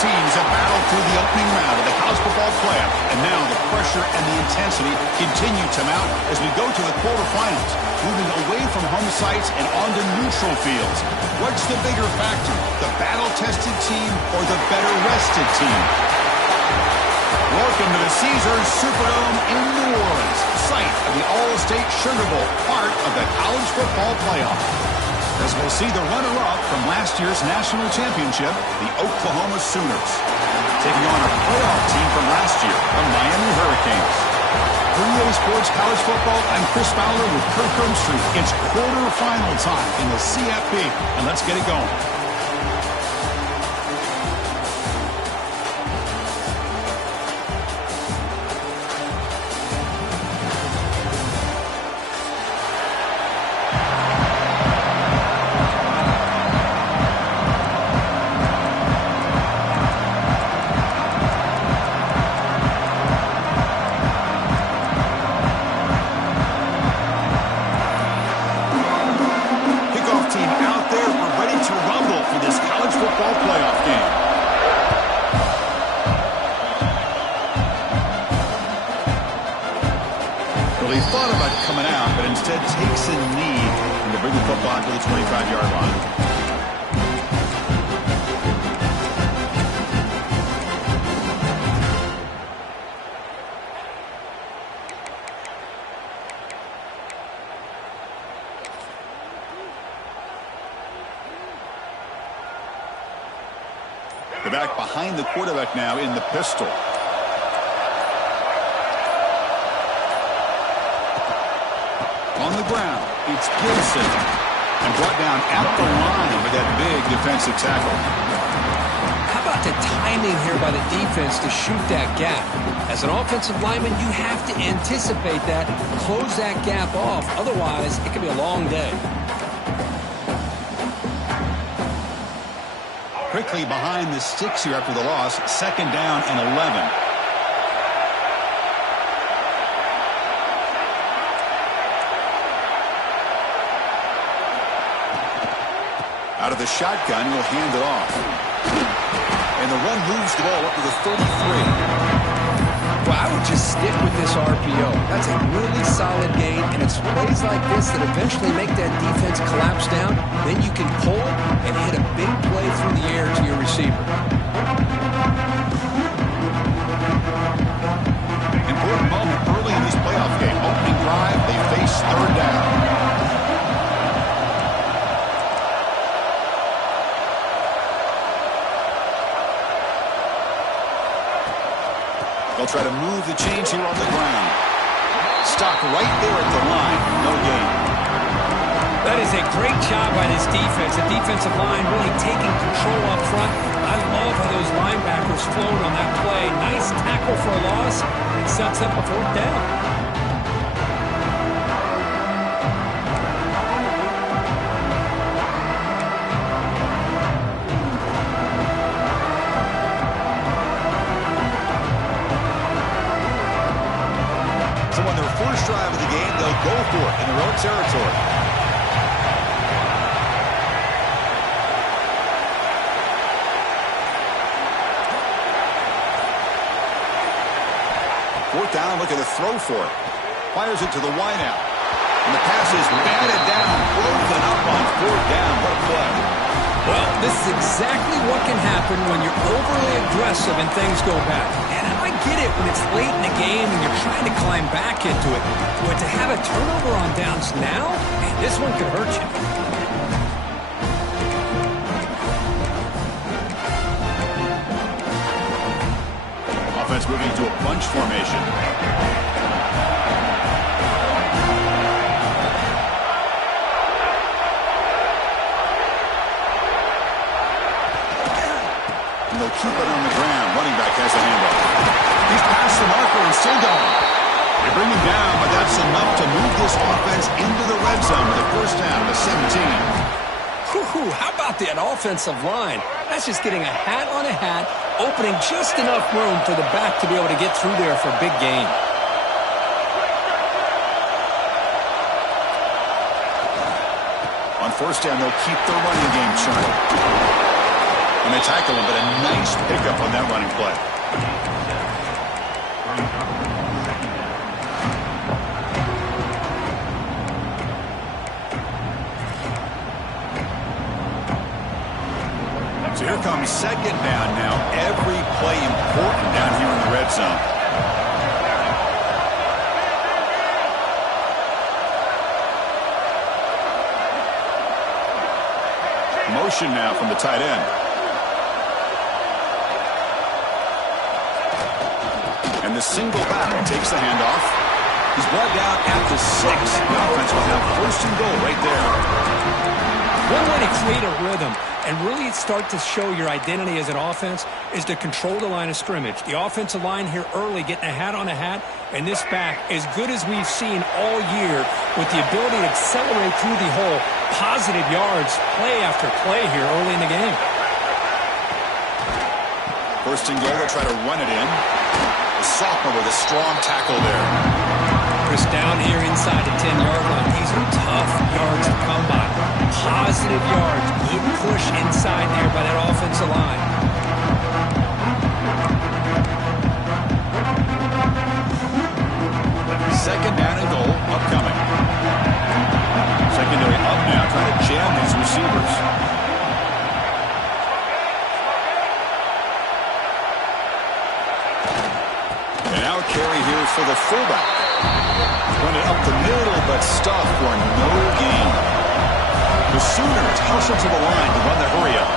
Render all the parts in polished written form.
teams have battled through the opening round of the college football playoff, and now the pressure and the intensity continue to mount as we go to the quarterfinals, moving away from home sites and onto neutral fields. What's the bigger factor, the battle-tested team or the better-rested team? Welcome to the Caesars Superdome in New Orleans, site of the All-State Sugar Bowl, part of the college football playoff. As we'll see the runner-up from last year's national championship, the Oklahoma Sooners, taking on a playoff team from last year, the Miami Hurricanes. For EA Sports College Football, I'm Chris Fowler with Kirk Herbstreit. It's quarterfinal time in the CFP, and let's get it going. Takes a knee and to bring the football to the 25-yard line. They're back behind the quarterback now in the pistol. On the ground, it's Gibson. And brought down at the line with that big defensive tackle. How about the timing here by the defense to shoot that gap? As an offensive lineman, you have to anticipate that, close that gap off. Otherwise, it could be a long day. Quickly behind the sticks here after the loss. 2nd down and 11. Out of the shotgun, he'll hand it off. And the run moves the ball up to the 33. Well, I would just stick with this RPO. That's a really solid gain, and it's plays like this that eventually make that defense collapse down. Then you can pull it and hit a big play through the air to your receiver. Important moment early in this playoff game. Opening drive, they face 3rd down. They'll try to move the chains here on the ground. Stopped right there at the line. No gain. That is a great job by this defense. The defensive line really taking control up front. I love how those linebackers flowed on that play. Nice tackle for a loss. It sets up a 4th down. First drive of the game, they'll go for it in their own territory. Fourth down, look at the throw for it. Fires it to the wideout. And the pass is batted down, broken up on 4th down. What a play. Well, this is exactly what can happen when you're overly aggressive and things go bad. And I get it when it's late in the game and you're trying to climb back into it. But to have a turnover on downs now, man, this one could hurt you. Offense moving to a bunch formation. And they'll keep it on the ground. Running back has the handoff. He's past the marker and still going. They bring him down, but that's enough to move this offense into the red zone with a 1st down to 17. How about that offensive line? That's just getting a hat on a hat, opening just enough room for the back to be able to get through there for a big gain. On 1st down, they'll keep their running game sharp. And they to tackle him, but a nice pickup on that running play. So here comes second down now. Every play important down here in the red zone. Motion now from the tight end. And the single back takes the handoff. He's brought down at the 6. The offense will have first and goal right there. One way to create a rhythm and really start to show your identity as an offense is to control the line of scrimmage. The offensive line here early getting a hat on a hat, and this back, as good as we've seen all year, with the ability to accelerate through the hole, positive yards, play after play here early in the game. First and goal, they'll try to run it in. The sophomore with a strong tackle there. Chris down here inside the 10-yard line. These are tough yards to come by. Positive yards. Good push inside there by that offensive line. Second down and goal upcoming. Secondary up now, trying to jam these receivers. And now a carry here for the fullback. Run it up the middle, but stuff for no gain. The Sooners hustle to the line to run the hurry up.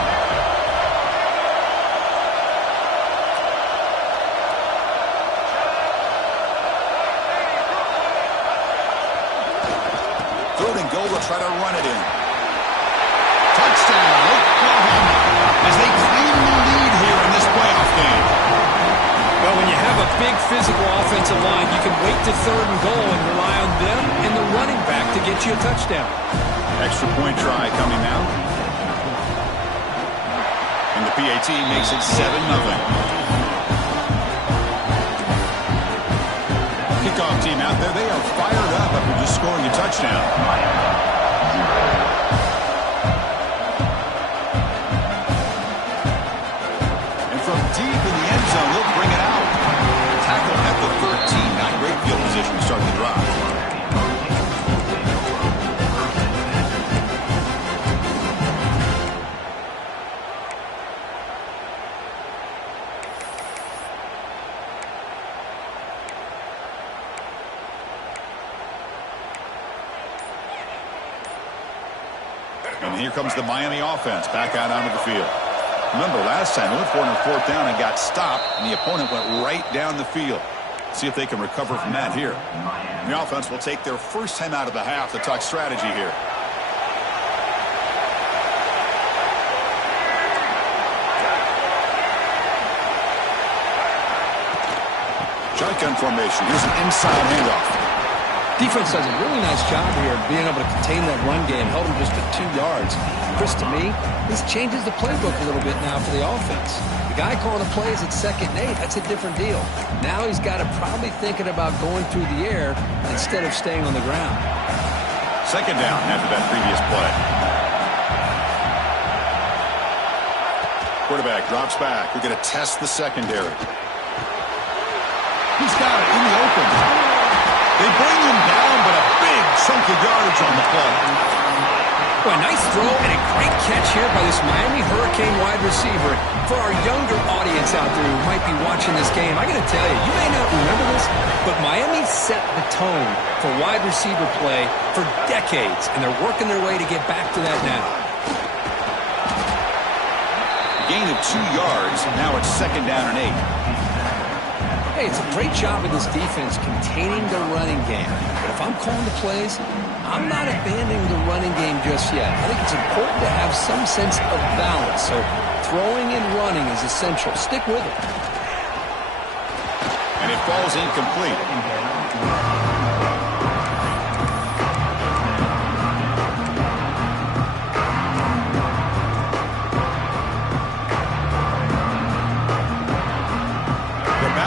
Third and goal, they'll try to run it in. Touchdown, Oklahoma, as they claim the lead here in this playoff game. Well, when you have a big physical offensive line, you can wait to third and goal and rely on them and the running back to get you a touchdown. Extra point try coming now. And the PAT makes it 7-0. Kickoff team out there. They are fired up after just scoring a touchdown. And from deep in the end zone, they'll bring it out. Tackle at the 13. Not great field position to start the drive. And here comes the Miami offense back out onto the field. Remember, last time they went for it on fourth down and got stopped, and the opponent went right down the field. See if they can recover from that here. And the offense will take their first time out of the half to talk strategy here. Shotgun formation. Here's an inside handoff. Defense does a really nice job here of being able to contain that run game, held him just at 2 yards. Chris, to me, this changes the playbook a little bit now for the offense. The guy calling the plays at 2nd and 8, that's a different deal. Now he's got to probably thinking about going through the air instead of staying on the ground. Second down after that previous play. Quarterback drops back. We're going to test the secondary. He's got it in the open. They bring him down, but a big chunk of yardage on the play. Well, a nice throw and a great catch here by this Miami Hurricane wide receiver. For our younger audience out there who might be watching this game, I got to tell you, you may not remember this, but Miami set the tone for wide receiver play for decades, and they're working their way to get back to that now. Gain of 2 yards. Now it's second down and 8. Hey, it's a great job of this defense containing the running game. But if I'm calling the plays, I'm not abandoning the running game just yet. I think it's important to have some sense of balance. So throwing and running is essential. Stick with it. And it falls incomplete.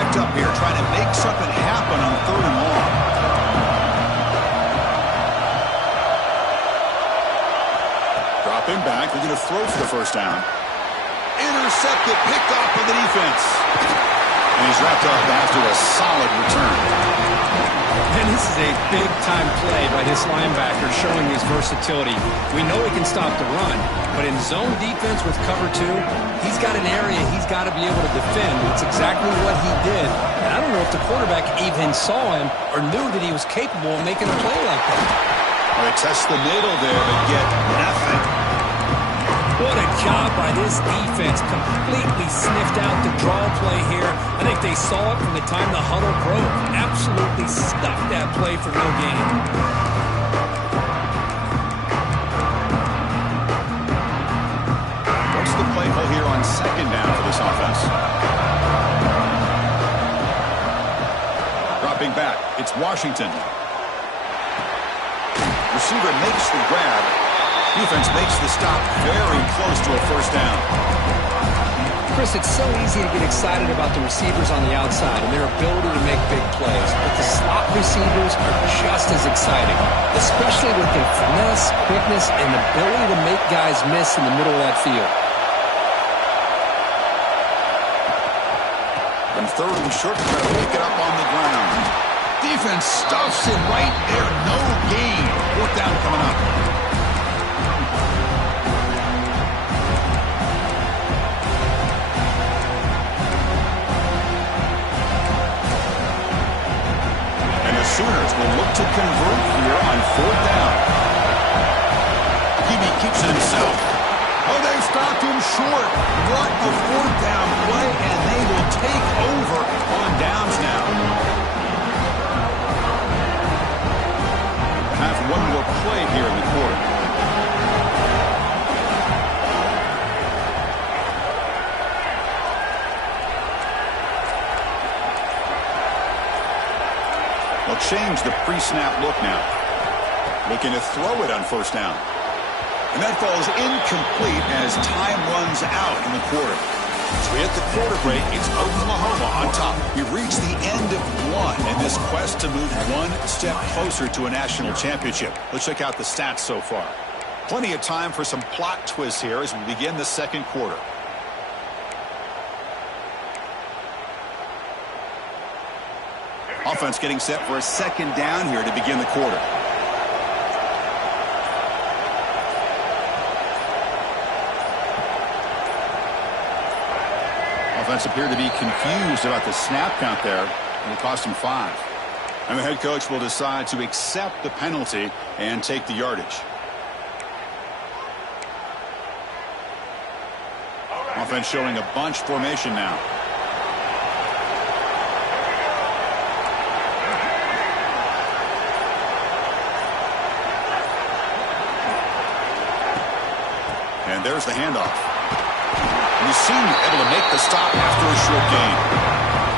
Up here trying to make something happen on 3rd and long. Dropping back. They're going to throw for the first down. Intercepted, picked off by the defense. And he's wrapped up after a solid return. And this is a big-time play by this linebacker showing his versatility. We know he can stop the run, but in zone defense with cover 2, he's got an area he's got to be able to defend. It's exactly what he did. And I don't know if the quarterback even saw him or knew that he was capable of making a play like that. Well, they test the middle there, but get nothing. What a job by this defense. Completely sniffed out the draw play here. I think they saw it from the time the huddle broke. Absolutely stuffed that play for no gain. What's the play call here on second down for this offense? Dropping back, it's Washington. Receiver makes the grab. Defense makes the stop very close to a first down. Chris, it's so easy to get excited about the receivers on the outside and their ability to make big plays, but the slot receivers are just as exciting, especially with their finesse, quickness, and the ability to make guys miss in the middle of that field. And third and short, try to pick it up on the ground. Defense stuffs him right there. No gain. Fourth down coming up. Sooners will look to convert here on fourth down. Hebe keeps it himself. Oh, they stopped him short. What a fourth down play, and they will take over on downs now. Have one more play here in the quarter. They'll change the pre-snap look now. Looking to throw it on first down. And that falls incomplete as time runs out in the quarter. So we hit the quarter break. It's Oklahoma on top. We've reached the end of one in this quest to move one step closer to a national championship. Let's check out the stats so far. Plenty of time for some plot twists here as we begin the second quarter. Offense getting set for a second down here to begin the quarter. Offense appeared to be confused about the snap count there, and it cost him 5. And the head coach will decide to accept the penalty and take the yardage. Offense showing a bunch formation now. And there's the handoff. And you seem able to make the stop after a short gain.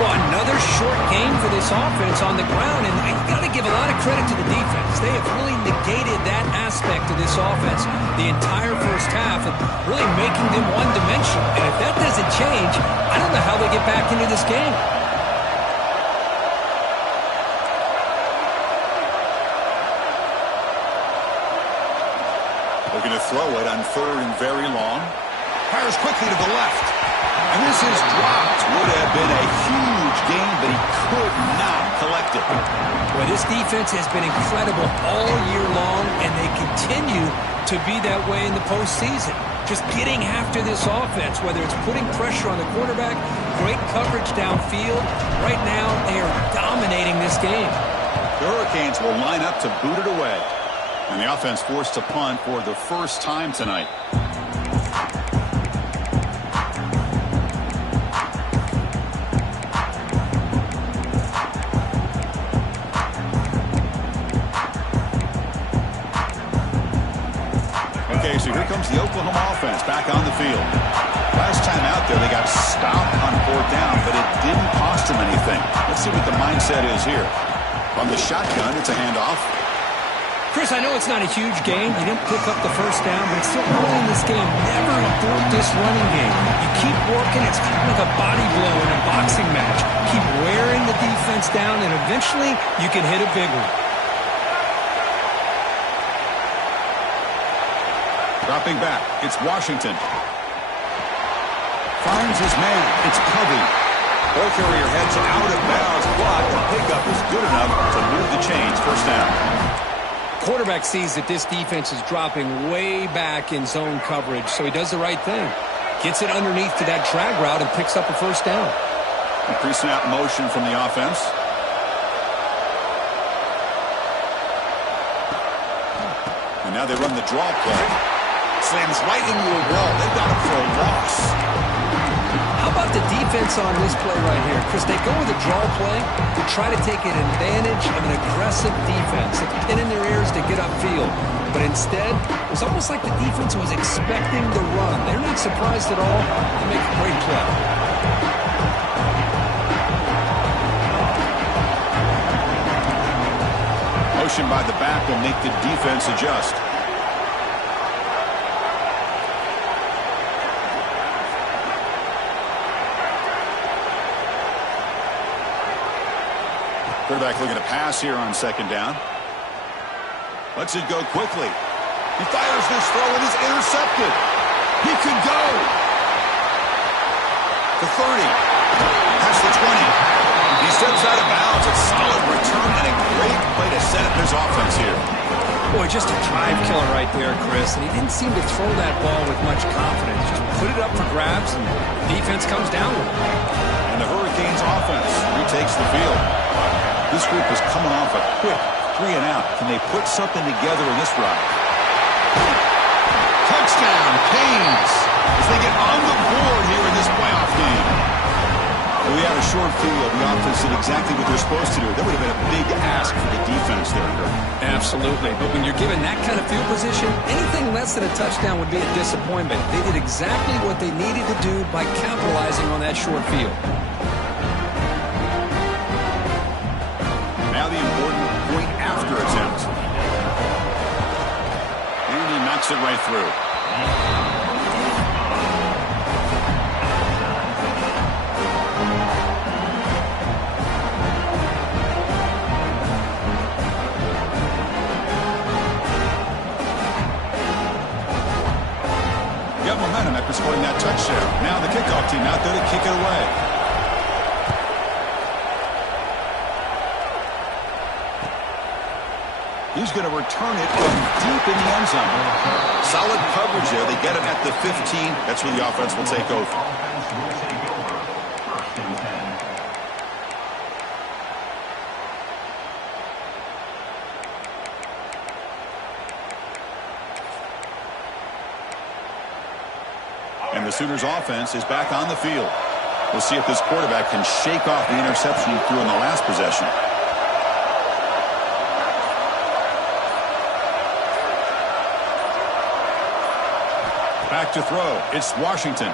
Well, another short gain for this offense on the ground, and you got to give a lot of credit to the defense. They have really negated that aspect of this offense the entire first half and really making them one-dimensional. And if that doesn't change, I don't know how they get back into this game. Looking to throw it on third and very long. Fires quickly to the left. And this is dropped. Would have been a huge gain, but he could not collect it. Well, this defense has been incredible all year long, and they continue to be that way in the postseason. Just getting after this offense, whether it's putting pressure on the quarterback, great coverage downfield. Right now, they are dominating this game. The Hurricanes will line up to boot it away. And the offense forced to punt for the first time tonight. Okay, so here comes the Oklahoma offense back on the field. Last time out there, they got stopped on fourth down, but it didn't cost them anything. Let's see what the mindset is here. On the shotgun, it's a handoff. Chris, I know it's not a huge game. You didn't pick up the first down, but it's still early in this game. Never abort this running game. You keep working. It's kind of like a body blow in a boxing match. Keep wearing the defense down, and eventually you can hit a big one. Dropping back, it's Washington. Finds his man. It's Covey. Ball carrier heads out of bounds. Block. The pickup is good enough to move the chains. First down. Quarterback sees that this defense is dropping way back in zone coverage, so he does the right thing. Gets it underneath to that drag route and picks up a first down. A pre-snap motion from the offense. And now they run the draw play. Slams right into a wall. They've got him for a loss. How about the defense on this play right here? Chris, they go with a draw play to try to take an advantage of an aggressive defense. They pin in their ears to get upfield. But instead, it was almost like the defense was expecting the run. They're not surprised at all. They make a great play. Motion by the back will make the defense adjust. Quarterback looking to pass here on second down. Lets it go quickly. He fires this throw and is intercepted. He could go. The 30. Past the 20. He steps out of bounds. A solid return and a great play to set up his offense here. Boy, just a drive killer right there, Chris. And he didn't seem to throw that ball with much confidence. Just put it up for grabs, and the defense comes down with it. And the Hurricanes offense retakes the field. This group is coming off a quick 3 and out. Can they put something together in this drive? Touchdown, Canes, as they get on the board here in this playoff game. Well, we had a short field. The offense did exactly what they're supposed to do. That would have been a big ask for the defense there, Kirk. Absolutely. But when you're given that kind of field position, anything less than a touchdown would be a disappointment. They did exactly what they needed to do by capitalizing on that short field. Now the important point after attempt. And he knocks it right through. Got momentum after scoring that touchdown. Now the kickoff team out there to kick it away. He's going to return it from deep in the end zone. Solid coverage there. They get him at the 15. That's where the offense will take over. And the Sooners offense is back on the field. We'll see if this quarterback can shake off the interception he threw in the last possession. Back to throw. It's Washington.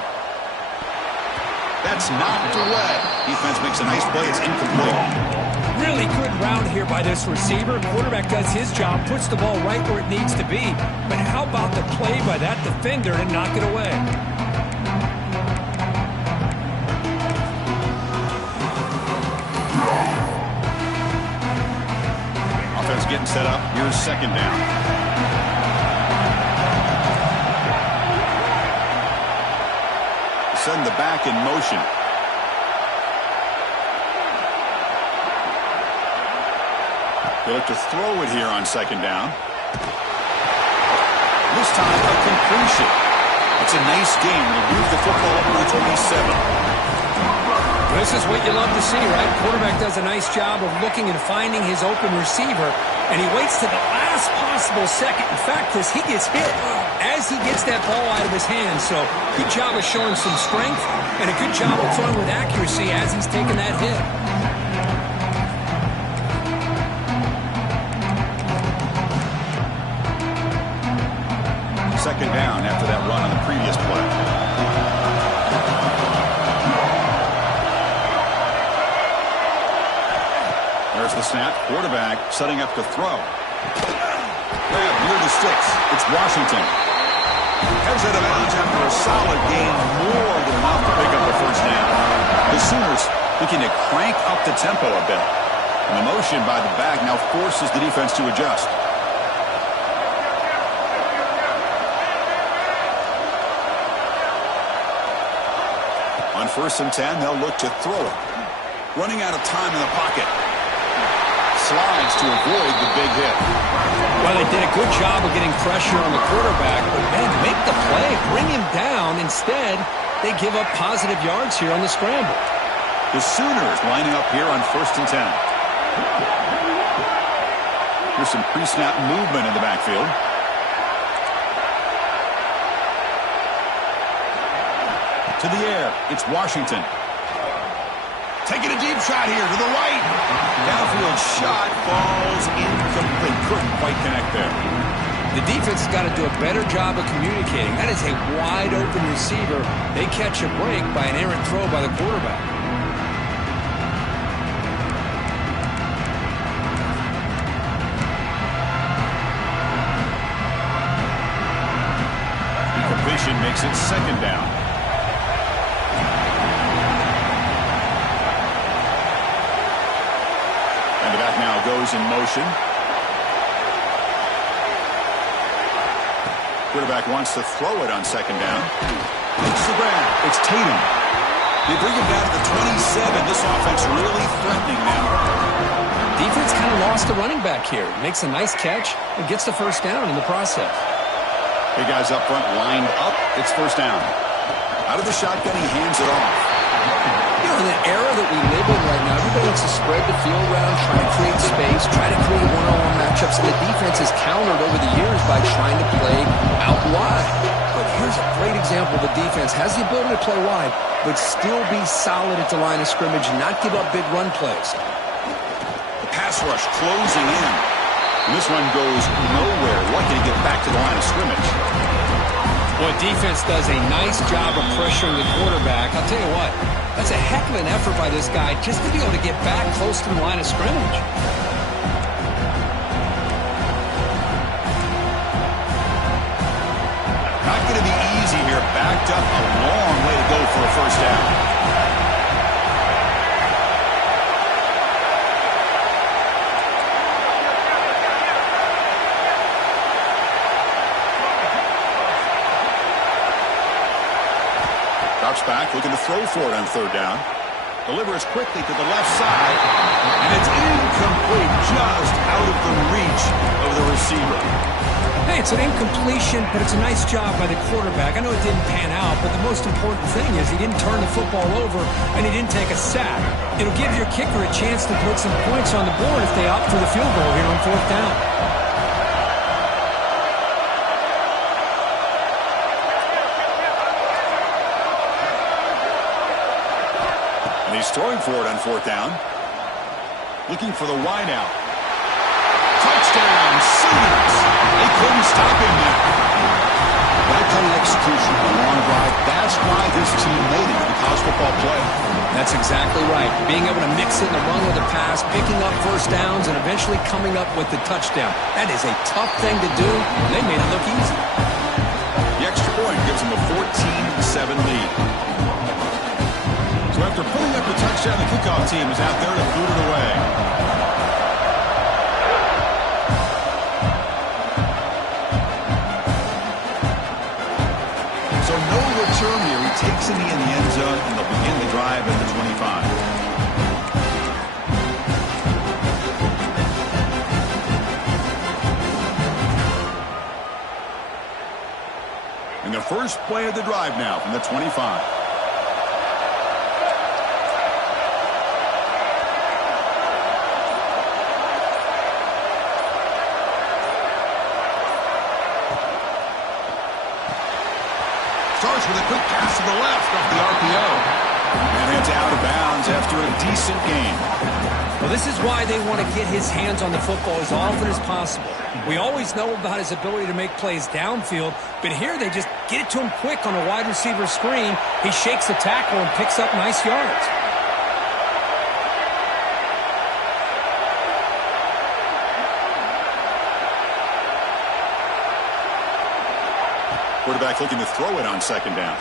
That's knocked away. Defense makes a nice play. It's incomplete. Really good route here by this receiver. Quarterback does his job, puts the ball right where it needs to be. But how about the play by that defender to knock it away? Offense getting set up. Here's second down. Send the back in motion. They look to throw it here on second down. This time a completion. It's a nice game. They'll move the football up to the 27. This is what you love to see, right? Quarterback does a nice job of looking and finding his open receiver, and he waits to the last possible second. In fact, as he gets hit, as he gets that ball out of his hands. So good job of showing some strength and a good job of throwing with accuracy as he's taking that hit. Second down after that run on the previous play. There's the snap. Quarterback setting up to throw. Near the sticks. It's Washington. Heads out of bounds after a solid game. More than enough to pick up the first down. The Sooners looking to crank up the tempo a bit. And the motion by the back now forces the defense to adjust. On 1st and 10, they'll look to throw it. Running out of time in the pocket. Slides to avoid the big hit. Well, they did a good job of getting pressure on the quarterback, but, man, to make the play, bring him down. Instead, they give up positive yards here on the scramble. The Sooners lining up here on 1st and 10. Here's some pre-snap movement in the backfield. To the air, it's Washington. Taking a deep shot here to the right. Downfield shot falls incomplete. Couldn't quite connect there. The defense has got to do a better job of communicating. That is a wide-open receiver. They catch a break by an errant throw by the quarterback. Incompletion makes it 2nd down. And the back now goes in motion. Quarterback wants to throw it on 2nd down. It's the grab. It's Tatum. They bring him down to the 27. This offense really threatening now. Defense kind of lost the running back here. Makes a nice catch and gets the 1st down in the process. Big guys up front lined up. It's 1st down. Out of the shotgun, he hands it off. You know, in the era that we live in right now, everybody wants to spread the field around, try to create space, try to create one-on-one matchups, and the defense has countered over the years by trying to play out wide. But here's a great example. The defense has the ability to play wide, but still be solid at the line of scrimmage and not give up big run plays. The pass rush closing in. And this one goes nowhere. Lucky to get back to the line of scrimmage. Boy, defense does a nice job of pressuring the quarterback. I'll tell you what, that's a heck of an effort by this guy just to be able to get back close to the line of scrimmage. Not going to be easy here. Backed up a long way to go for a 1st down. Back, looking to throw for it on 3rd down. Delivers quickly to the left side, and it's incomplete, just out of the reach of the receiver. Hey, it's an incompletion, but it's a nice job by the quarterback. I know it didn't pan out, but the most important thing is he didn't turn the football over, and he didn't take a sack. It'll give your kicker a chance to put some points on the board if they opt for the field goal here on 4th down. He's throwing for it on 4th down. Looking for the wide out. Touchdown, Sooners. They couldn't stop him now. That kind of execution on a long drive, that's why this team made it to the college football playoff. That's exactly right. Being able to mix it in the run with the pass, picking up 1st downs, and eventually coming up with the touchdown. That is a tough thing to do. They made it look easy. The extra point gives them a 14-7 lead. So after putting up the touchdown, the kickoff team is out there to boot it away. So no return here. He takes it in the end zone, and they'll begin the drive at the 25. And the first play of the drive now from the 25. Starts with a quick pass to the left off the RPO. And it's out of bounds after a decent game. Well, this is why they want to get his hands on the football as often as possible. We always know about his ability to make plays downfield, but here they just get it to him quick on a wide receiver screen. He shakes the tackle and picks up nice yards. Quarterback looking to throw it on 2nd down.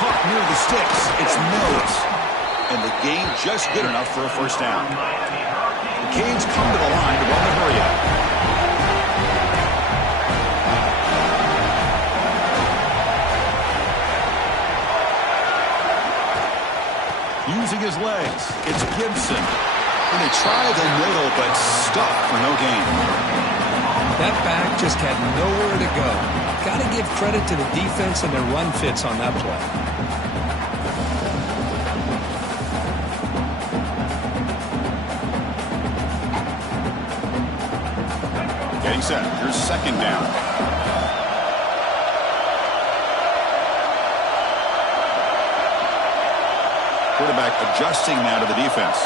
Caught near the sticks. It's Mills. And the gain just good enough for a 1st down. The Canes come to the line to run the hurry up. Using his legs, it's Gibson. And they try the middle, but stuck for no gain. That back just had nowhere to go. Got to give credit to the defense and their run fits on that play. Getting set. Here's second down. Quarterback adjusting now to the defense.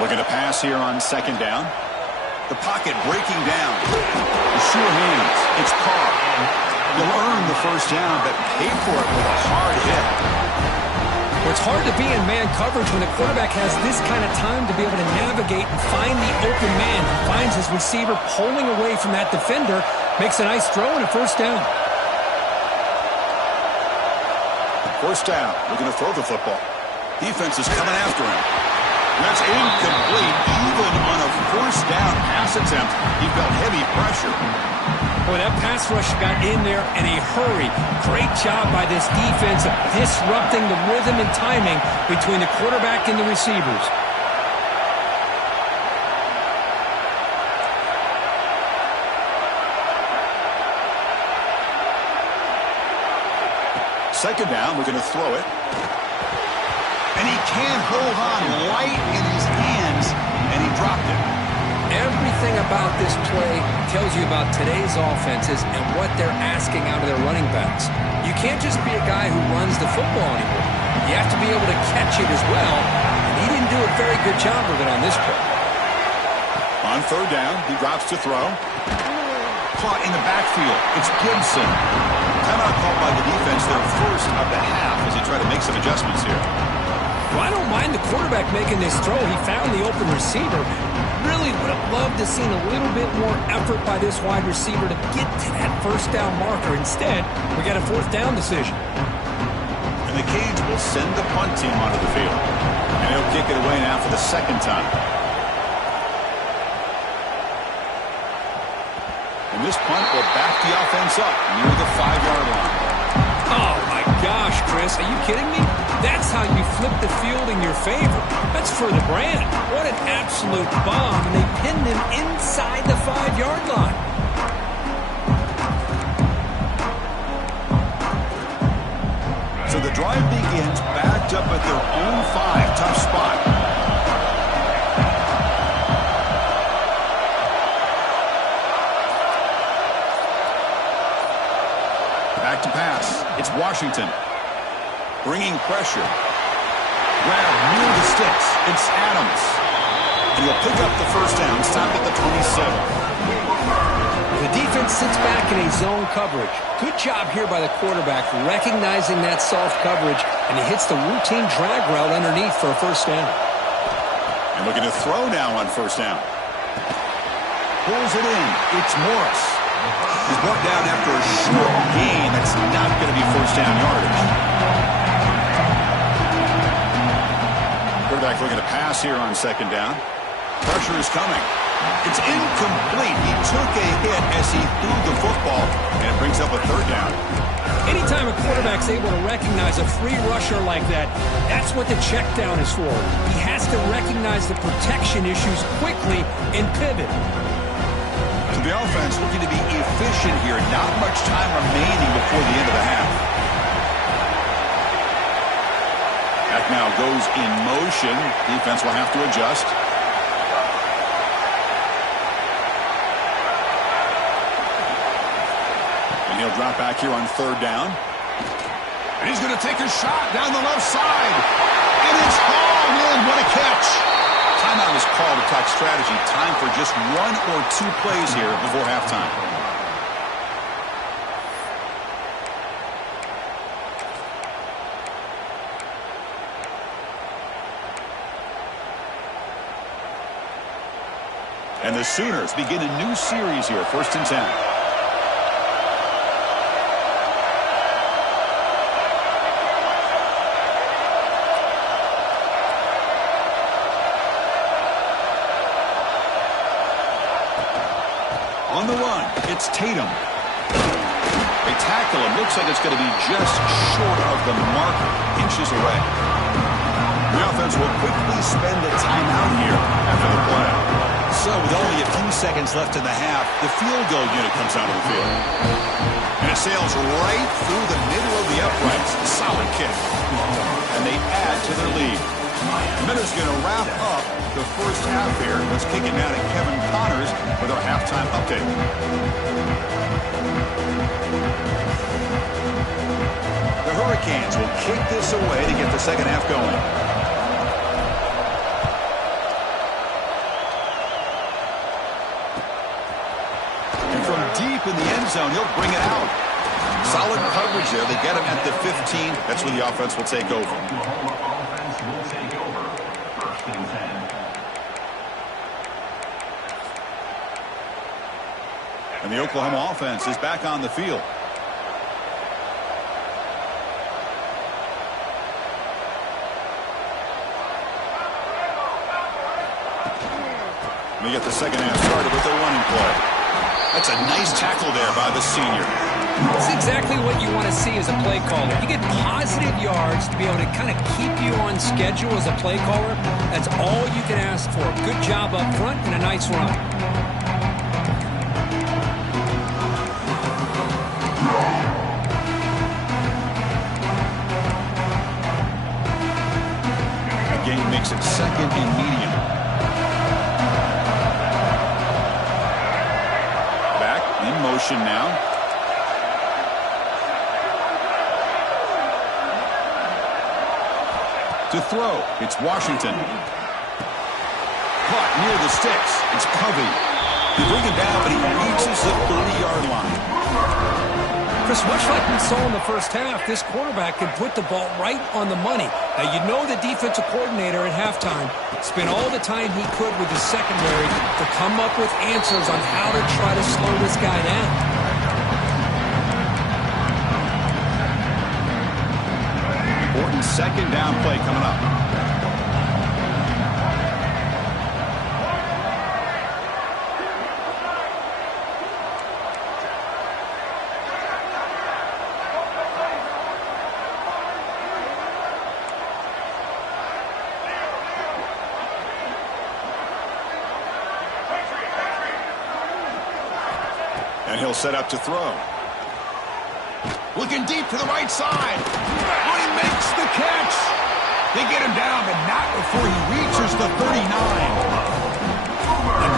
Looking to pass here on second down. The pocket breaking down. The sure hands. It's Carr. He'll earn the first down, but pay for it with a hard hit. Well, it's hard to be in man coverage when the quarterback has this kind of time to be able to navigate and find the open man. He finds his receiver pulling away from that defender, makes a nice throw and a first down. First down. Looking to throw the football. Defense is coming after him. That's incomplete. Even on a first down pass attempt, he felt heavy pressure. Boy, that pass rush got in there in a hurry. Great job by this defense of disrupting the rhythm and timing between the quarterback and the receivers. Second down, we're going to throw it. And he can't hold on, light in his hands, and he dropped it. Everything about this play tells you about today's offenses and what they're asking out of their running backs. You can't just be a guy who runs the football anymore. You have to be able to catch it as well, and he didn't do a very good job of it on this play. On third down, he drops to throw. Caught in the backfield. It's Gibson. Timeout called by the defense, their first of the half, as they try to make some adjustments here. Well, I don't mind the quarterback making this throw. He found the open receiver. Really would have loved to seen a little bit more effort by this wide receiver to get to that first down marker. Instead, we got a fourth down decision. And the Canes will send the punt team onto the field. And he'll kick it away now for the second time. And this punt will back the offense up near the 5-yard line. Oh, my gosh, Chris. Are you kidding me? That's how you flip the field in your favor. That's for the brand. What an absolute bomb. And they pinned him inside the 5-yard line. So the drive begins backed up at their own 5. Tough spot. Back to pass. It's Washington. Bringing pressure. Grab near the sticks. It's Adams. And he'll pick up the first down. Stop at the 27. The defense sits back in a zone coverage. Good job here by the quarterback recognizing that soft coverage, and he hits the routine drag route underneath for a first down. And looking to throw now on first down. Pulls it in. It's Morris. He's brought down after a short gain. That's not going to be first down yardage. Quarterback looking to pass here on second down. Pressure is coming. It's incomplete. He took a hit as he threw the football, and it brings up a third down. Anytime a quarterback's able to recognize a free rusher like that, that's what the check down is for. He has to recognize the protection issues quickly and pivot. So the offense looking to be efficient here. Not much time remaining before the end of the half. That now goes in motion. Defense will have to adjust. And he'll drop back here on third down. And he's going to take a shot down the left side. And it's hauled in. What a catch. Timeout is called to talk strategy. Time for just 1 or 2 plays here before halftime. And the Sooners begin a new series here, 1st and 10. On the run, it's Tatum. They tackle him. Looks like it's going to be just short of the marker, inches away. The offense will quickly spend a timeout here after the play. So with only a few seconds left in the half, the field goal unit comes out of the field. And it sails right through the middle of the uprights. A solid kick. And they add to their lead. And that is going to wrap up the first half here. Let's kick it now to Kevin Connors with our halftime update. The Hurricanes will kick this away to get the second half going. Deep in the end zone, he'll bring it out. Solid coverage there. They get him at the 15. That's where the offense will take over. And the Oklahoma offense is back on the field. We get the second half started with the running play. That's a nice tackle there by the senior. That's exactly what you want to see as a play caller. You get positive yards to be able to kind of keep you on schedule as a play caller. That's all you can ask for. Good job up front and a nice run. The game makes it second and medium. In motion now. To throw, it's Washington. Caught near the sticks. It's Covey. They bring him down, but he reaches the 30-yard line. Chris, much like we saw in the first half, this quarterback can put the ball right on the money. Now, you know the defensive coordinator at halftime spent all the time he could with his secondary to come up with answers on how to try to slow this guy down. Important second down play coming up. And he'll set up to throw. Looking deep to the right side. Oh, he makes the catch. They get him down, but not before he reaches the 39.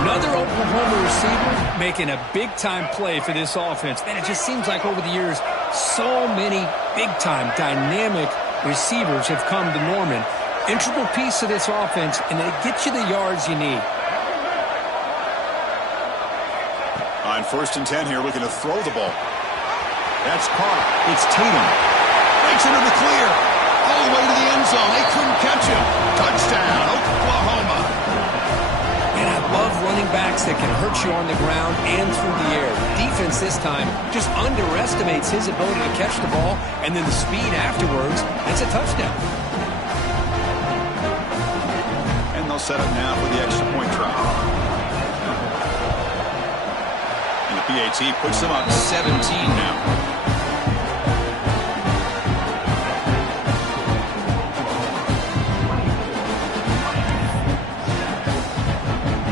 Another Oklahoma receiver making a big-time play for this offense. Man, it just seems like over the years, so many big-time, dynamic receivers have come to Norman. Integral piece of this offense, and they get you the yards you need. On 1st and 10 here, looking to throw the ball. That's caught. It's Tatum. Breaks into the clear. All the way to the end zone. They couldn't catch him. Touchdown, Oklahoma. And I love running backs that can hurt you on the ground and through the air. The defense this time just underestimates his ability to catch the ball, and then the speed afterwards. That's a touchdown. And they'll set up now for the extra point try. PAT puts them up 17 now.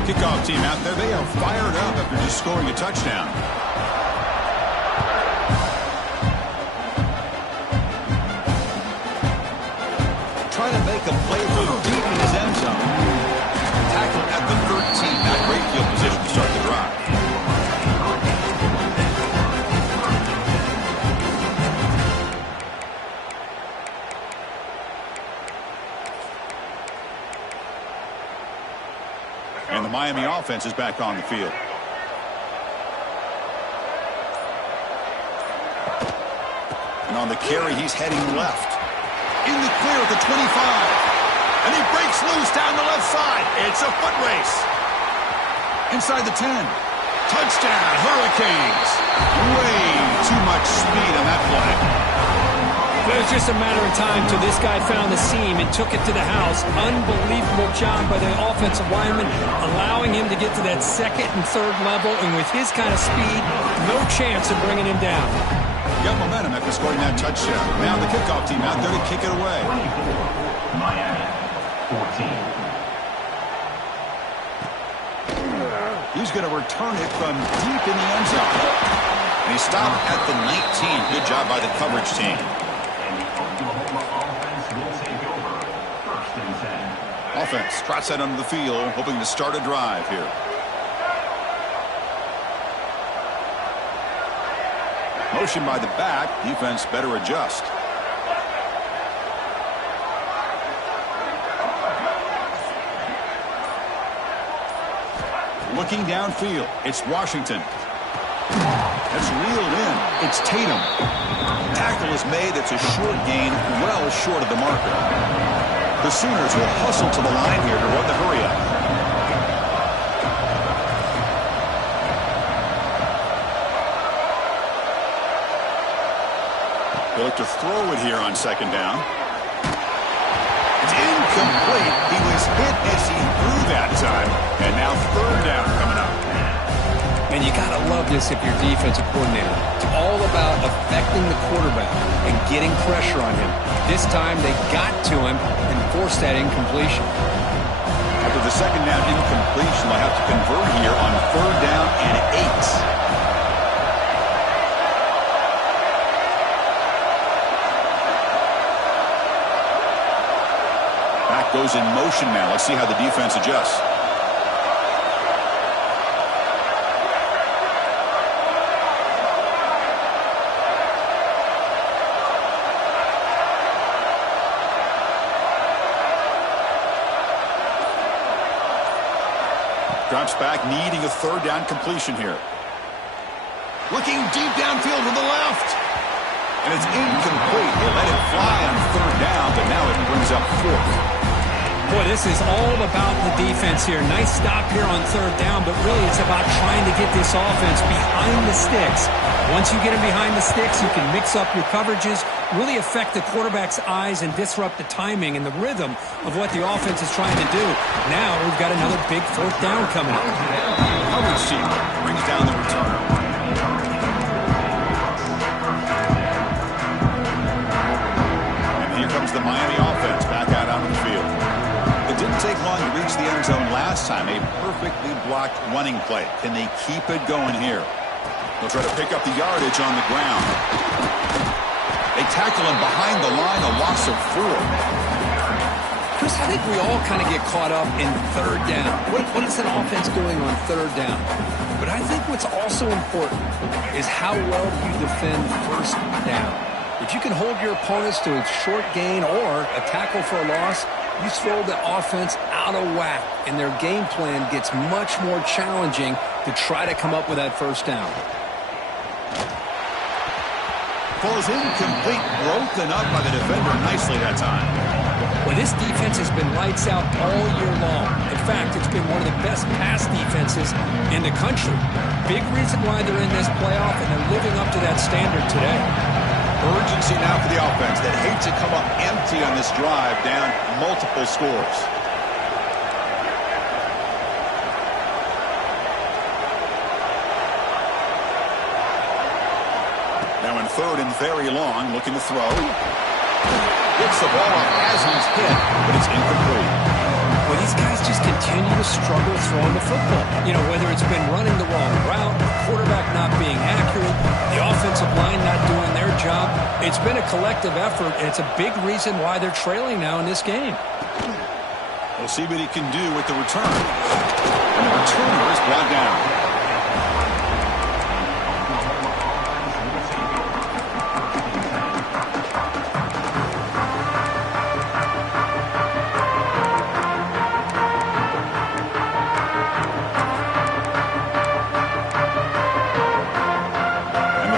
Kickoff team out there. They are fired up after just scoring a touchdown. Trying to make a play from deep in his end zone. Tackle at the 13. Not great field position to start the drive. And the Miami offense is back on the field. And on the carry, he's heading left. In the clear at the 25. And he breaks loose down the left side. It's a foot race. Inside the 10. Touchdown, Hurricanes. Way too much speed on that play. It was just a matter of time till this guy found the seam and took it to the house. Unbelievable job by the offensive lineman, allowing him to get to that second and third level. And with his kind of speed, no chance of bringing him down. Got momentum after scoring that touchdown. Now the kickoff team out there to kick it away. Miami, 14. He's going to return it from deep in the end zone. And he stopped at the 19. Good job by the coverage team. And the Oklahoma offense will take over. 1st and 10. Offense trots that onto the field, hoping to start a drive here. Motion by the back. Defense better adjust. Looking downfield, it's Washington. That's reeled in. It's Tatum. Tackle is made. It's a short gain, well short of the marker. The Sooners will hustle to the line here to run the hurry-up. They'll look to throw it here on 2nd down. It's incomplete. He was hit as he threw that time. And now 3rd down coming up. And you got to love this if you're defensive coordinator. It's all about affecting the quarterback and getting pressure on him. This time they got to him and forced that incompletion. After the 2nd down incompletion, they'll have to convert here on 3rd down and 8. Goes in motion now. Let's see how the defense adjusts. Drops back, needing a 3rd down completion here. Looking deep downfield to the left. And it's incomplete. They let it fly on 3rd down, but now it brings up 4th. Boy, this is all about the defense here. Nice stop here on 3rd down, but really it's about trying to get this offense behind the sticks. Once you get them behind the sticks, you can mix up your coverages, really affect the quarterback's eyes and disrupt the timing and the rhythm of what the offense is trying to do. Now we've got another big 4th down coming up. Coverage team brings down the return. And here comes the Miami offense back out onto the field. It didn't take long to reach the end zone last time. A perfectly blocked running play. Can they keep it going here? They'll try to pick up the yardage on the ground. They tackle him behind the line, a loss of 4. Chris, I think we all kind of get caught up in 3rd down. What is an offense doing on 3rd down? But I think what's also important is how well you defend 1st down. If you can hold your opponents to a short gain or a tackle for a loss, you throw the offense out of whack, and their game plan gets much more challenging to try to come up with that 1st down. Falls incomplete, broken up by the defender nicely that time. Well, this defense has been lights out all year long. In fact, it's been one of the best pass defenses in the country. Big reason why they're in this playoff, and they're living up to that standard today. Urgency now for the offense that hate to come up empty on this drive, down multiple scores. Now in 3rd and very long, looking to throw. Gets the ball off as he's hit, but it's incomplete. Well, these guys just continue to struggle throwing the football. You know, whether it's been running the wrong route, the quarterback not being accurate, the offensive line not doing their job. It's been a collective effort, and it's a big reason why they're trailing now in this game. We'll see what he can do with the return. And the returner is brought down.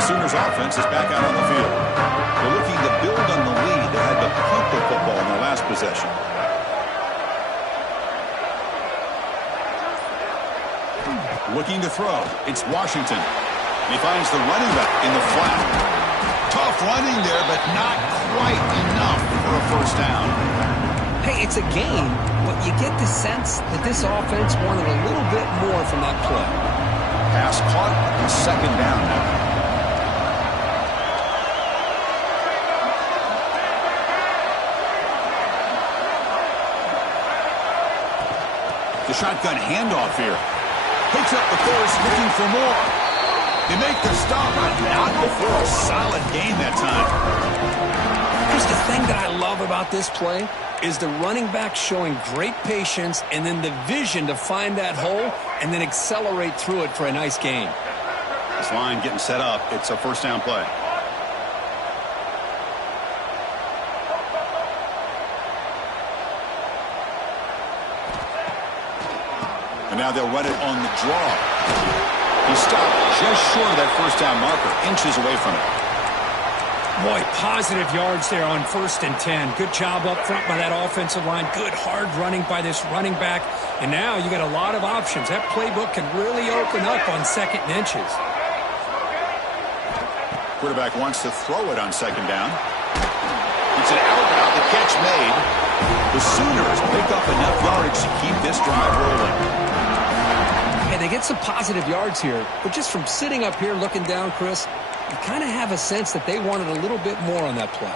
Sooners offense is back out on the field. They're looking to build on the lead. They had to punt the football in their last possession. Looking to throw. It's Washington. He finds the running back in the flat. Tough running there, but not quite enough for a 1st down. Hey, it's a game, but you get the sense that this offense wanted a little bit more from that play. Pass caught, 2nd down now. shotgun handoff here. Picks up the course, looking for more. They make the stop, but not before a solid gain that time. Here's the thing that I love about this play is the running back showing great patience and then the vision to find that hole and then accelerate through it for a nice gain. This line getting set up. It's a first down play. And now they'll run it on the draw. He stopped just short of that first down marker, inches away from it. Boy, positive yards there on 1st and 10. Good job up front by that offensive line. Good hard running by this running back. And now you got a lot of options. That playbook can really open up on 2nd and inches. Quarterback wants to throw it on 2nd down. It's an out route. The catch made. The Sooners pick up enough yardage to keep this drive rolling. Hey, they get some positive yards here, but just from sitting up here looking down, Chris, you kind of have a sense that they wanted a little bit more on that play.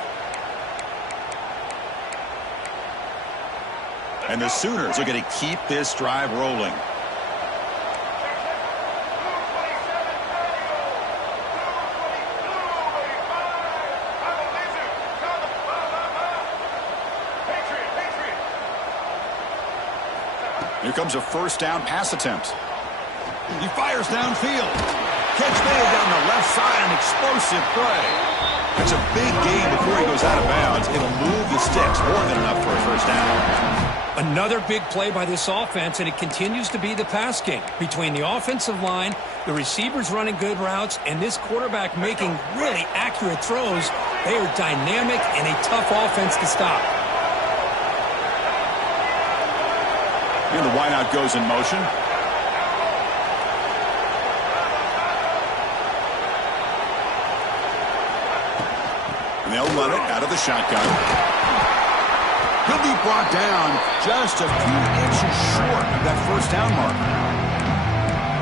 And the Sooners are going to keep this drive rolling. Here comes a first down pass attempt. He fires downfield. Catch made down the left side, an explosive play. It's a big gain before he goes out of bounds. It'll move the sticks, more than enough for a first down. Another big play by this offense, and it continues to be the pass game. Between the offensive line, the receivers running good routes, and this quarterback making really accurate throws, they are dynamic and a tough offense to stop. And the wideout goes in motion. And they'll run it out of the shotgun. He'll be brought down just a few inches short of that first down mark.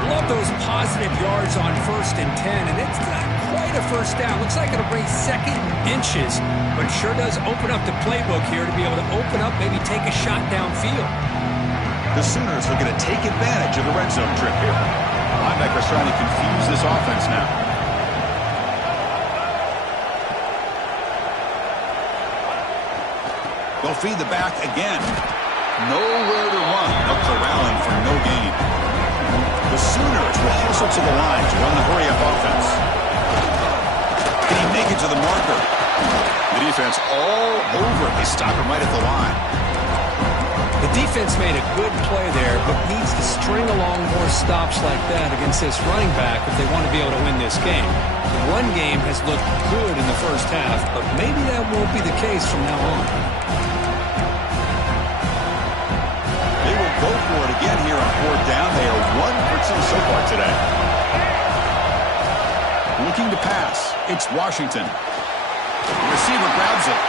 Love those positive yards on 1st and 10, and it's not quite a first down. Looks like it'll bring 2nd inches, but sure does open up the playbook here to be able to open up, maybe take a shot downfield. The Sooners are going to take advantage of the red zone trip here. Linebackers trying to confuse this offense now. They'll feed the back again. Nowhere to run, but corralling for no gain. The Sooners will hustle to the line to run the hurry-up offense. Can he make it to the marker? The defense all over. They stop him right at the line. The defense made a good play there, but needs to string along more stops like that against this running back if they want to be able to win this game. The run game has looked good in the first half, but maybe that won't be the case from now on. They will go for it again here on 4th down. They are 1 for 2 so far today. Looking to pass. It's Washington. The receiver grabs it.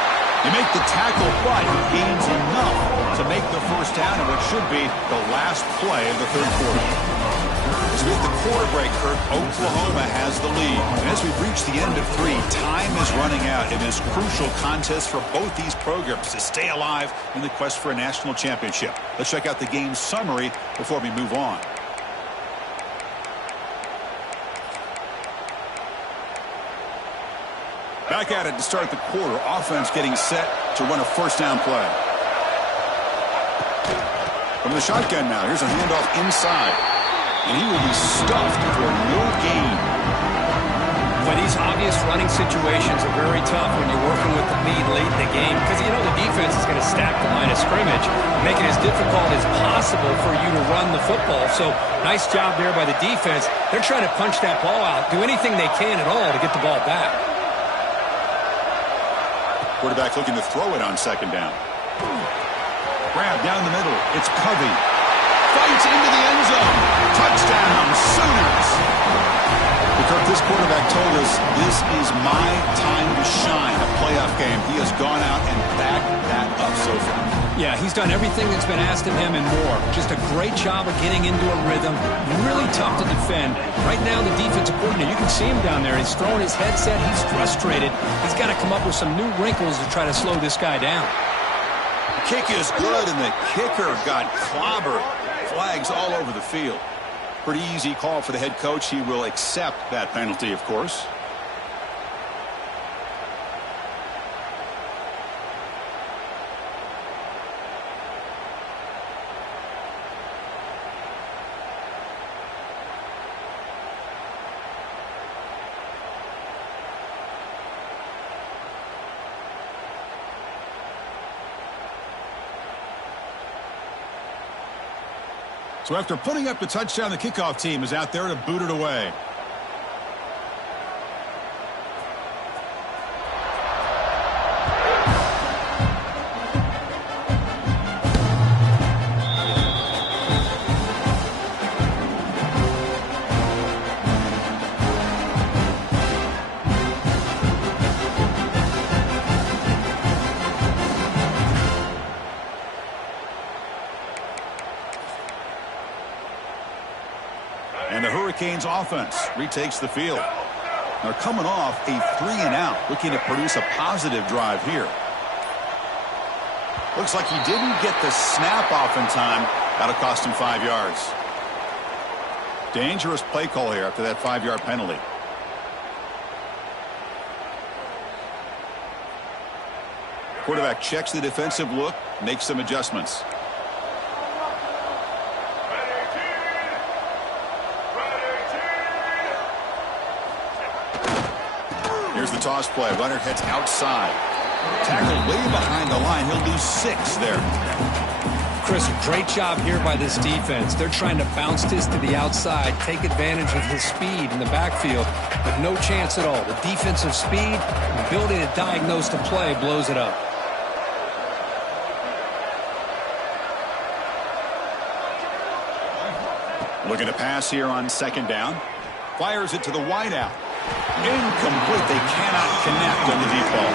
They make the tackle, but he gains enough to make the first down in what should be the last play of the 3rd quarter. As we hit the quarter break, Kirk, Oklahoma has the lead. And as we reach the end of 3, time is running out in this crucial contest for both these programs to stay alive in the quest for a national championship. Let's check out the game summary before we move on. Back at it to start the quarter. Offense getting set to run a first down play. From the shotgun now, here's a handoff inside. And he will be stuffed for no gain. But these obvious running situations are very tough when you're working with the lead late in the game because you know the defense is going to stack the line of scrimmage, make it as difficult as possible for you to run the football. So nice job there by the defense. They're trying to punch that ball out, do anything they can at all to get the ball back. Quarterback looking to throw it on 2nd down. Grab down the middle. It's Covey. Fights into the end zone. Touchdown, Sooners. Kirk, this quarterback told us this is my time to shine, a playoff game. He has gone out and backed that up so far. Yeah, he's done everything that's been asked of him and more. Just a great job of getting into a rhythm. Really tough to defend. Right now, the defensive coordinator, you can see him down there. He's throwing his headset. He's frustrated. He's got to come up with some new wrinkles to try to slow this guy down. Kick is good, and the kicker got clobbered. Flags all over the field. Pretty easy call for the head coach. He will accept that penalty, of course. So after putting up the touchdown, the kickoff team is out there to boot it away. And the Hurricanes offense retakes the field. They're coming off a 3-and-out, looking to produce a positive drive here. Looks like he didn't get the snap off in time. That'll cost him 5 yards. Dangerous play call here after that 5-yard penalty. Quarterback checks the defensive look, makes some adjustments. Here's the toss play. Runner heads outside. Tackled way behind the line. He'll lose 6 there. Chris, great job here by this defense. They're trying to bounce this to the outside, take advantage of his speed in the backfield, but no chance at all. The defensive speed, the ability to diagnose the play blows it up. Looking to pass here on 2nd down. Fires it to the wideout. Incomplete. They cannot connect on the deep ball.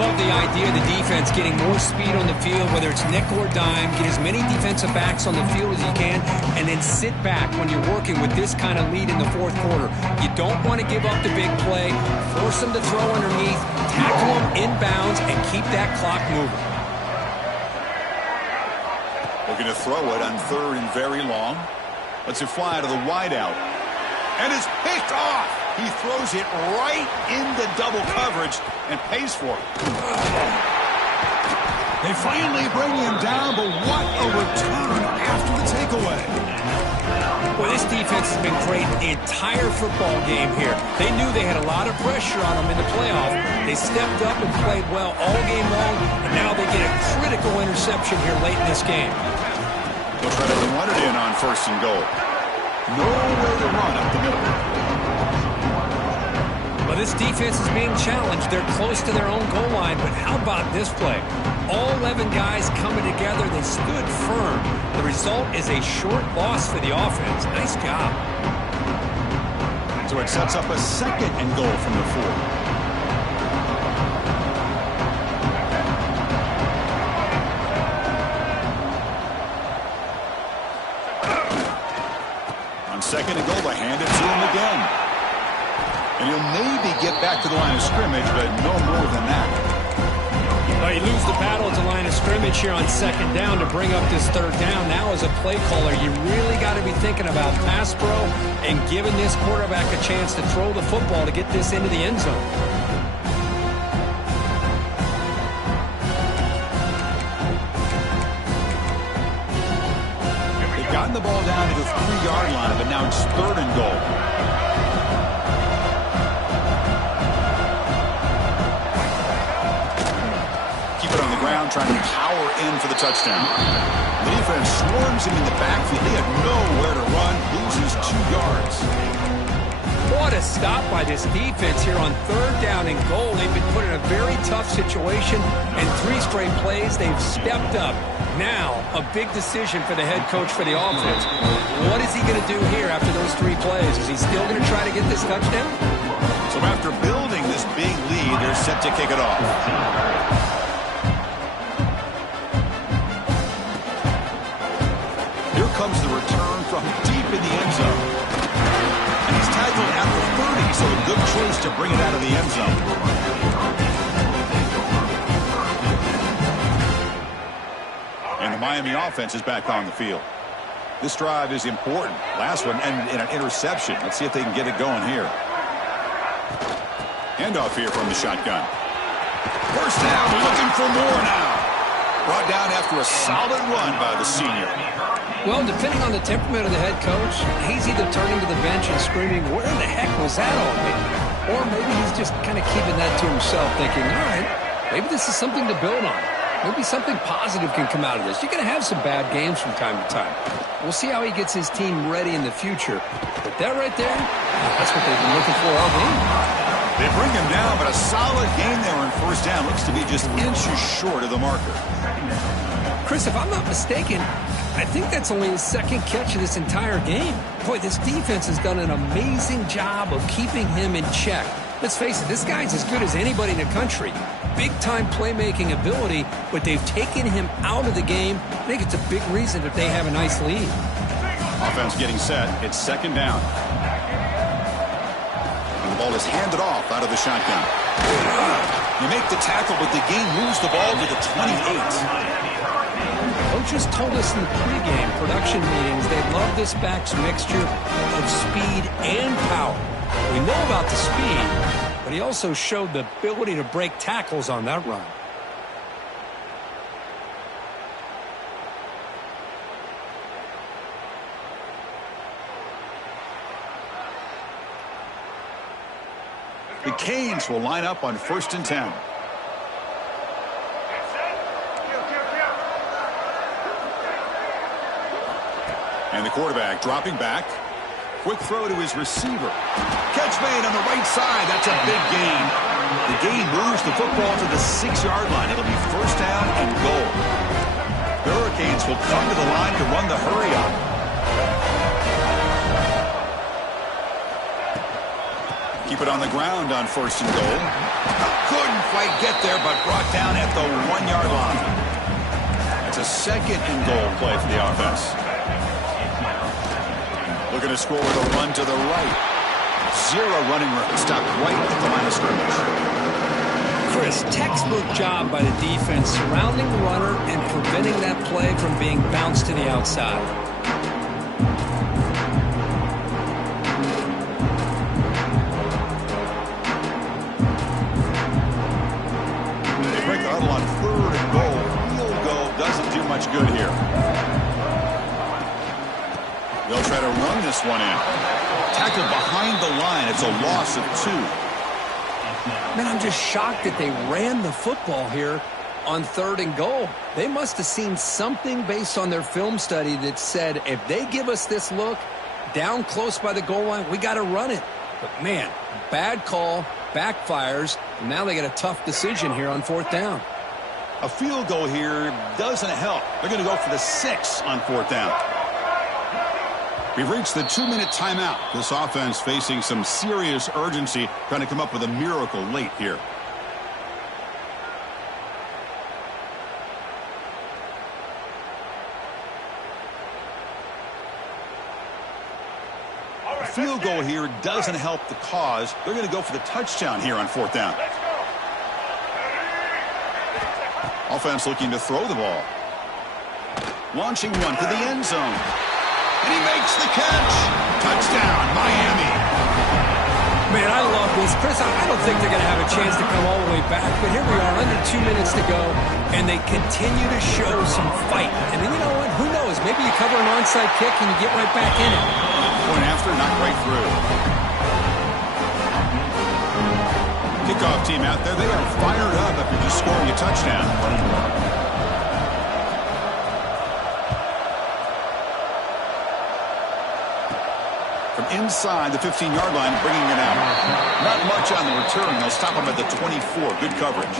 Love the idea of the defense getting more speed on the field, whether it's nickel or dime, get as many defensive backs on the field as you can, and then sit back when you're working with this kind of lead in the 4th quarter. You don't want to give up the big play, force them to throw underneath, tackle them inbounds, and keep that clock moving. Looking to throw it on 3rd and very long. Lets it fly to the wideout. And it's picked off. He throws it right into double coverage and pays for it. They finally bring him down, but what a return after the takeaway. Well, this defense has been great the entire football game here. They knew they had a lot of pressure on them in the playoff. They stepped up and played well all game long, and now they get a critical interception here late in this game. They'll try to run it in on 1st and goal. Nowhere to run up the middle. Well, this defense is being challenged. They're close to their own goal line, but how about this play? All 11 guys coming together. They stood firm. The result is a short loss for the offense. Nice job. So it sets up a 2nd and goal from the 4. On 2nd and goal, they hand it to him again. And he'll maybe get back to the line of scrimmage, but no more than that. Well, you lose the battle at the line of scrimmage here on 2nd down to bring up this 3rd down. Now as a play caller, you really got to be thinking about pass pro and giving this quarterback a chance to throw the football to get this into the end zone. They've gotten the ball down to the 3-yard line, but now it's 3rd and goal. Trying to power in for the touchdown. The defense swarms him in the backfield. He had nowhere to run, loses 2 yards. What a stop by this defense here on 3rd down and goal. They've been put in a very tough situation, and 3 straight plays, they've stepped up. Now, a big decision for the head coach for the offense. What is he going to do here after those 3 plays? Is he still going to try to get this touchdown? So after building this big lead, they're set to kick it off. Comes the return from deep in the end zone. And he's tackled at the 30, so a good choice to bring it out of the end zone. And the Miami offense is back on the field. This drive is important. Last one ended in an interception. Let's see if they can get it going here. Handoff here from the shotgun. First down, looking for more now. Brought down after a solid run by the senior. Well, depending on the temperament of the head coach, he's either turning to the bench and screaming, where the heck was that all week? Or maybe he's just kind of keeping that to himself, thinking, all right, maybe this is something to build on. Maybe something positive can come out of this. You're going to have some bad games from time to time. We'll see how he gets his team ready in the future. But that right there, that's what they've been looking for all game. They bring him down, but a solid game there on first down. Looks to be just inches short of the marker. Chris, if I'm not mistaken, I think that's only his second catch of this entire game. Boy, this defense has done an amazing job of keeping him in check. Let's face it, this guy's as good as anybody in the country. Big-time playmaking ability, but they've taken him out of the game. I think it's a big reason that they have a nice lead. Offense getting set. It's second down. And the ball is handed off out of the shotgun. You make the tackle, but the game moves the ball to the 28. Coaches told us in the pregame production meetings they love this back's mixture of speed and power. We know about the speed, but he also showed the ability to break tackles on that run. The Canes will line up on 1st and 10. And the quarterback dropping back. Quick throw to his receiver. Catch made on the right side. That's a big gain. The gain moves the football to the 6-yard line. It'll be first down and goal. The Hurricanes will come to the line to run the hurry up. Keep it on the ground on 1st and goal. Couldn't quite get there, but brought down at the 1-yard line. It's a 2nd and goal play for the offense. Looking to score with a run to the right. 0 running room. Stopped right at the line of scrimmage. Chris, textbook job by the defense surrounding the runner and preventing that play from being bounced to the outside. They break the huddle on 3rd and goal. Field goal doesn't do much good here. They'll try to run this one in. Tackled behind the line. It's a loss of 2. Man, I'm just shocked that they ran the football here on 3rd and goal. They must have seen something based on their film study that said, if they give us this look down close by the goal line, we got to run it. But, man, bad call, backfires, and now they got a tough decision here on 4th down. A field goal here doesn't help. They're going to go for the 6 on 4th down. We've reached the 2-minute timeout. This offense facing some serious urgency, trying to come up with a miracle late here. A field goal here doesn't help the cause. They're going to go for the touchdown here on 4th down. Offense looking to throw the ball. Launching one to the end zone. And he makes the catch. Touchdown, Miami. Man, I love this. Chris, I don't think they're going to have a chance to come all the way back, but here we are, under 2 minutes to go, and they continue to show some fight. And then you know what? Who knows? Maybe you cover an onside kick and you get right back in it. Point after, not right through. Kickoff team out there, they are fired up after just scoring a touchdown. From inside the 15-yard line, bringing it out. Not much on the return. They'll stop him at the 24. Good coverage.